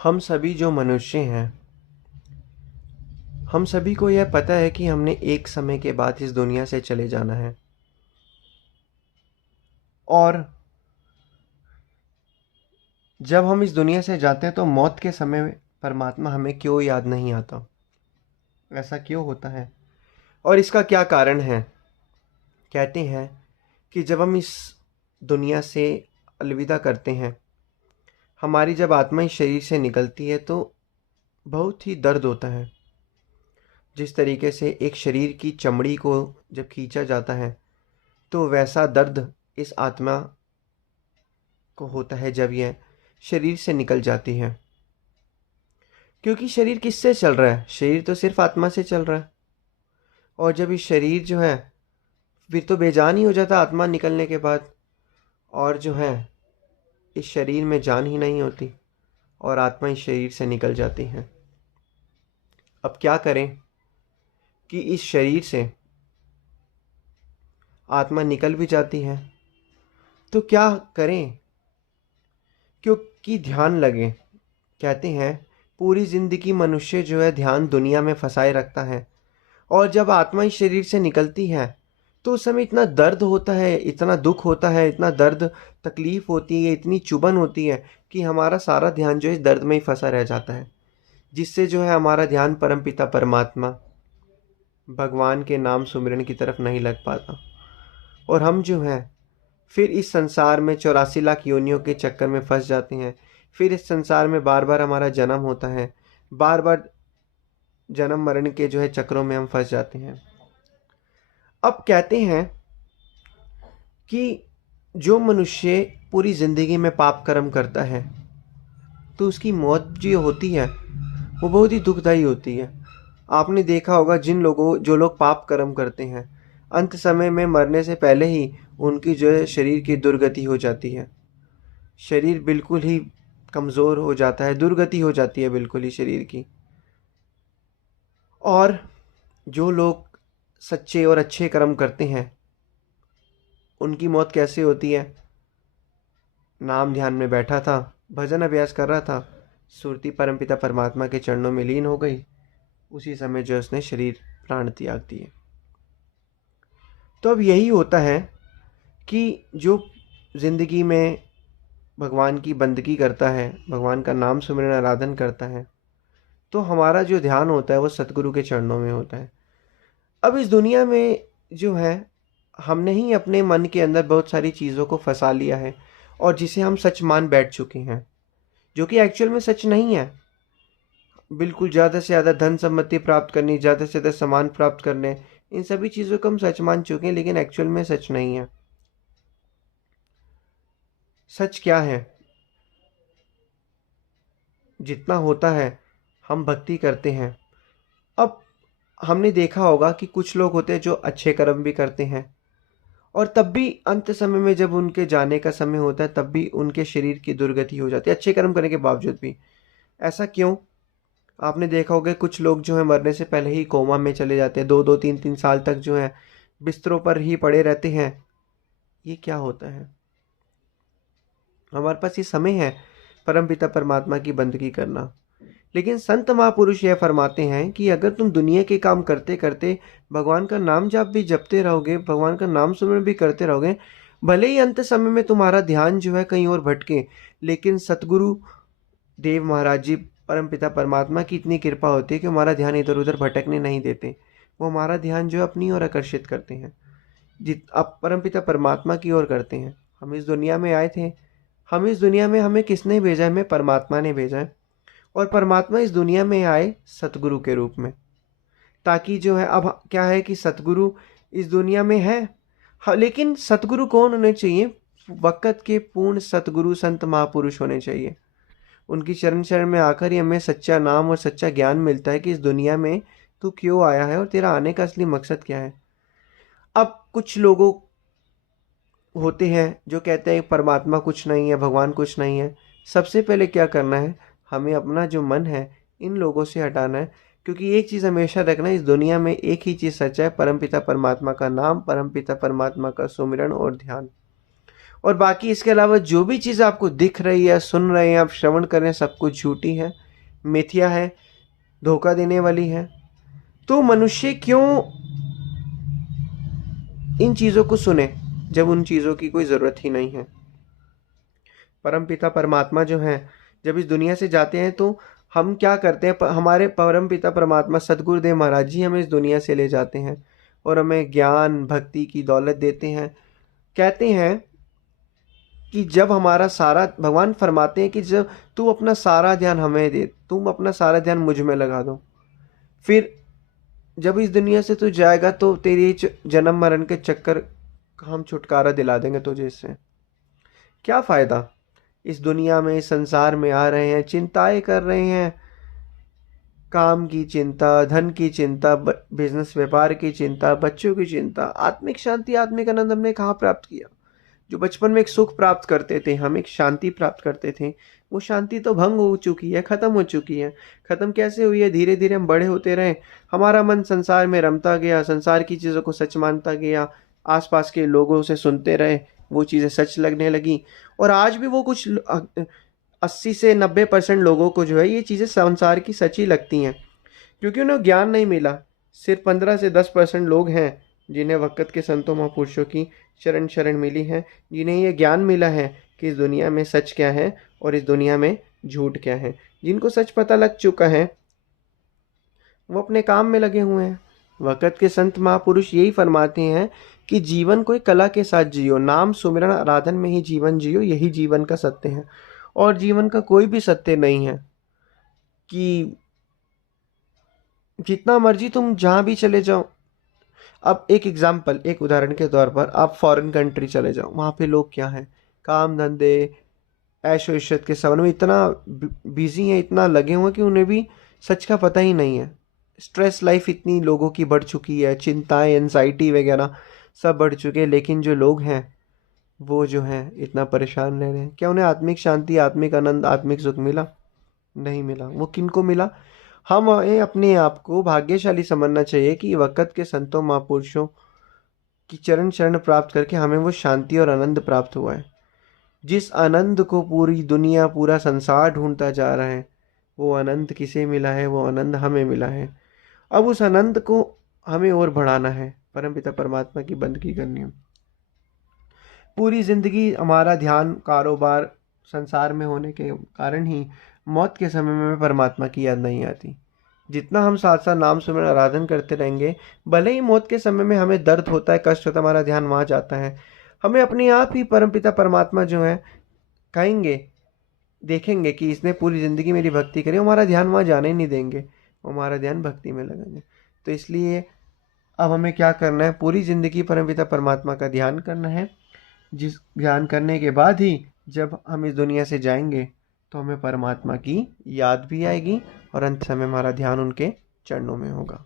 हम सभी जो मनुष्य हैं, हम सभी को यह पता है कि हमने एक समय के बाद इस दुनिया से चले जाना है। और जब हम इस दुनिया से जाते हैं तो मौत के समय परमात्मा हमें क्यों याद नहीं आता? ऐसा क्यों होता है और इसका क्या कारण है? कहते हैं कि जब हम इस दुनिया से अलविदा करते हैं, हमारी जब आत्मा इस शरीर से निकलती है तो बहुत ही दर्द होता है। जिस तरीके से एक शरीर की चमड़ी को जब खींचा जाता है तो वैसा दर्द इस आत्मा को होता है जब यह शरीर से निकल जाती है। क्योंकि शरीर किससे चल रहा है? शरीर तो सिर्फ आत्मा से चल रहा है। और जब इस शरीर जो है फिर तो बेजान ही हो जाता आत्मा निकलने के बाद, और जो है इस शरीर में जान ही नहीं होती और आत्मा इस शरीर से निकल जाती है। अब क्या करें कि इस शरीर से आत्मा निकल भी जाती है तो क्या करें क्योंकि ध्यान लगे। कहते हैं पूरी जिंदगी मनुष्य जो है ध्यान दुनिया में फंसाए रखता है, और जब आत्मा इस शरीर से निकलती है तो उस समय इतना दर्द होता है, इतना दुख होता है, इतना दर्द, तकलीफ होती है, इतनी चुभन होती है कि हमारा सारा ध्यान जो है इस दर्द में ही फंसा रह जाता है, जिससे जो है हमारा ध्यान परमपिता परमात्मा भगवान के नाम सुमिरन की तरफ नहीं लग पाता। और हम जो है फिर इस संसार में 84 लाख योनियों के चक्कर में फंस जाते हैं। फिर इस संसार में बार बार हमारा जन्म होता है, बार बार जन्म मरण के जो है चक्रों में हम फंस जाते हैं। अब कहते हैं कि जो मनुष्य पूरी जिंदगी में पाप कर्म करता है तो उसकी मौत जो होती है वो बहुत ही दुखदायी होती है। आपने देखा होगा जो लोग पाप कर्म करते हैं, अंत समय में मरने से पहले ही उनकी जो है शरीर की दुर्गति हो जाती है। शरीर बिल्कुल ही कमज़ोर हो जाता है, दुर्गति हो जाती है बिल्कुल ही शरीर की। और जो लोग सच्चे और अच्छे कर्म करते हैं उनकी मौत कैसे होती है? नाम ध्यान में बैठा था, भजन अभ्यास कर रहा था, सुरती परमपिता परमात्मा के चरणों में लीन हो गई, उसी समय जो उसने शरीर प्राण त्याग दिए। तो अब यही होता है कि जो जिंदगी में भगवान की बंदगी करता है, भगवान का नाम सुमिरन आराधन करता है, तो हमारा जो ध्यान होता है वो सतगुरु के चरणों में होता है। अब इस दुनिया में जो है हमने ही अपने मन के अंदर बहुत सारी चीज़ों को फंसा लिया है और जिसे हम सच मान बैठ चुके हैं, जो कि एक्चुअल में सच नहीं है। बिल्कुल ज़्यादा से ज़्यादा धन सम्पत्ति प्राप्त करनी, ज़्यादा से ज़्यादा सामान प्राप्त करने, इन सभी चीज़ों को हम सच मान चुके हैं, लेकिन एक्चुअल में सच नहीं है। सच क्या है? जितना होता है हम भक्ति करते हैं। अब हमने देखा होगा कि कुछ लोग होते हैं जो अच्छे कर्म भी करते हैं और तब भी अंत समय में जब उनके जाने का समय होता है तब भी उनके शरीर की दुर्गति हो जाती है, अच्छे कर्म करने के बावजूद भी। ऐसा क्यों? आपने देखा होगा कुछ लोग जो है मरने से पहले ही कोमा में चले जाते हैं, 2-2 3-3 साल तक जो है बिस्तरों पर ही पड़े रहते हैं। ये क्या होता है? हमारे पास ये समय है परमपिता परमात्मा की बंदगी करना, लेकिन संत महापुरुष यह फरमाते हैं कि अगर तुम दुनिया के काम करते करते भगवान का नाम जाप भी जपते रहोगे, भगवान का नाम सुमरण भी करते रहोगे, भले ही अंत समय में तुम्हारा ध्यान जो है कहीं और भटके, लेकिन सतगुरु देव महाराज जी परमपिता परमात्मा की इतनी कृपा होती है कि हमारा ध्यान इधर उधर भटकने नहीं देते। वो हमारा ध्यान जो है अपनी ओर आकर्षित करते हैं, जित अब परमपिता परमात्मा की ओर करते हैं। हम इस दुनिया में आए थे, हम इस दुनिया में हमें किसने भेजा है? हमें परमात्मा ने भेजा है। और परमात्मा इस दुनिया में आए सतगुरु के रूप में, ताकि जो है अब क्या है कि सतगुरु इस दुनिया में है। हाँ, लेकिन सतगुरु कौन होने चाहिए? वक़्त के पूर्ण सतगुरु संत महापुरुष होने चाहिए। उनकी शरण शरण में आकर ही हमें सच्चा नाम और सच्चा ज्ञान मिलता है कि इस दुनिया में तू क्यों आया है और तेरा आने का असली मकसद क्या है। अब कुछ लोगों होते हैं जो कहते हैं परमात्मा कुछ नहीं है, भगवान कुछ नहीं है। सबसे पहले क्या करना है? हमें अपना जो मन है इन लोगों से हटाना है, क्योंकि एक चीज़ हमेशा रखना है, इस दुनिया में एक ही चीज़ सच्चा है, परमपिता परमात्मा का नाम, परमपिता परमात्मा का सुमिरन और ध्यान। और बाकी इसके अलावा जो भी चीज़ आपको दिख रही है, सुन रहे हैं, आप श्रवण कर रहे हैं, सब कुछ झूठी है, मिथ्या है, धोखा देने वाली है। तो मनुष्य क्यों इन चीज़ों को सुने जब उन चीज़ों की कोई ज़रूरत ही नहीं है। परम पिता परमात्मा जो है जब इस दुनिया से जाते हैं तो हम क्या करते हैं, हमारे परम पिता परमात्मा सदगुरुदेव महाराज जी हमें इस दुनिया से ले जाते हैं और हमें ज्ञान भक्ति की दौलत देते हैं। कहते हैं कि जब हमारा सारा, भगवान फरमाते हैं कि जब तू अपना सारा ध्यान हमें दे, तुम अपना सारा ध्यान मुझ में लगा दो, फिर जब इस दुनिया से तू जाएगा तो तेरी जन्म मरण के चक्कर का हम छुटकारा दिला देंगे तुझे। इससे क्या फ़ायदा, इस दुनिया में, इस संसार में आ रहे हैं, चिंताएं कर रहे हैं, काम की चिंता, धन की चिंता, बिजनेस व्यापार की चिंता, बच्चों की चिंता। आत्मिक शांति, आत्मिक आनंद हमने कहाँ प्राप्त किया? जो बचपन में एक सुख प्राप्त करते थे, हम एक शांति प्राप्त करते थे, वो शांति तो भंग हो चुकी है, खत्म हो चुकी है। खत्म कैसे हुई है? धीरे धीरे हम बड़े होते रहे, हमारा मन संसार में रमता गया, संसार की चीज़ों को सच मानता गया, आसपास के लोगों से सुनते रहे, वो चीज़ें सच लगने लगी। और आज भी वो कुछ 80 से 90% लोगों को जो है ये चीज़ें संसार की सच ही लगती हैं, क्योंकि उन्हें ज्ञान नहीं मिला। सिर्फ 15 से 10% लोग हैं जिन्हें वक़्त के संतों महापुरुषों की शरण मिली है, जिन्हें ये ज्ञान मिला है कि इस दुनिया में सच क्या है और इस दुनिया में झूठ क्या है। जिनको सच पता लग चुका है वो अपने काम में लगे हुए हैं। वक़्त के संत महापुरुष यही फरमाते हैं कि जीवन को एक कला के साथ जियो, नाम सुमिरन आराधन में ही जीवन जियो, यही जीवन का सत्य है। और जीवन का कोई भी सत्य नहीं है कि जितना मर्जी तुम जहाँ भी चले जाओ। अब एक एग्जाम्पल, एक उदाहरण के तौर पर आप फॉरेन कंट्री चले जाओ, वहाँ पे लोग क्या हैं, काम धंधे ऐशो इशरत के सवन में इतना बिजी हैं, इतना लगे हुए कि उन्हें भी सच का पता ही नहीं है। स्ट्रेस लाइफ इतनी लोगों की बढ़ चुकी है, चिंताएं, एनजाइटी वगैरह सब बढ़ चुके हैं, लेकिन जो लोग हैं वो जो है इतना परेशान रह रहे हैं। क्या उन्हें आत्मिक शांति, आत्मिक आनंद, आत्मिक सुख मिला? नहीं मिला। वो किनको मिला? हमें अपने आप को भाग्यशाली समझना चाहिए कि वक़्त के संतों महापुरुषों की चरण शरण प्राप्त करके हमें वो शांति और आनंद प्राप्त हुआ है। जिस आनंद को पूरी दुनिया, पूरा संसार ढूंढता जा रहा है, वो आनंद किसे मिला है? वो आनंद हमें मिला है। अब उस आनंद को हमें और बढ़ाना है, परमपिता परमात्मा की बंदगी करनी है। पूरी जिंदगी हमारा ध्यान कारोबार संसार में होने के कारण ही मौत के समय में परमात्मा की याद नहीं आती। जितना हम साथ साथ नाम सुमिरन आराधन करते रहेंगे, भले ही मौत के समय में हमें दर्द होता है, कष्ट होता है, हमारा ध्यान वहाँ जाता है, हमें अपने आप ही परमपिता परमात्मा जो है कहेंगे, देखेंगे कि इसने पूरी ज़िंदगी मेरी भक्ति करी, हमारा ध्यान वहाँ जाने ही नहीं देंगे, हमारा ध्यान भक्ति में लगाएंगे। तो इसलिए अब हमें क्या करना है? पूरी ज़िंदगी परमपिता परमात्मा का ध्यान करना है। जिस ध्यान करने के बाद ही जब हम इस दुनिया से जाएंगे तो हमें परमात्मा की याद भी आएगी और अंत समय हमारा ध्यान उनके चरणों में होगा।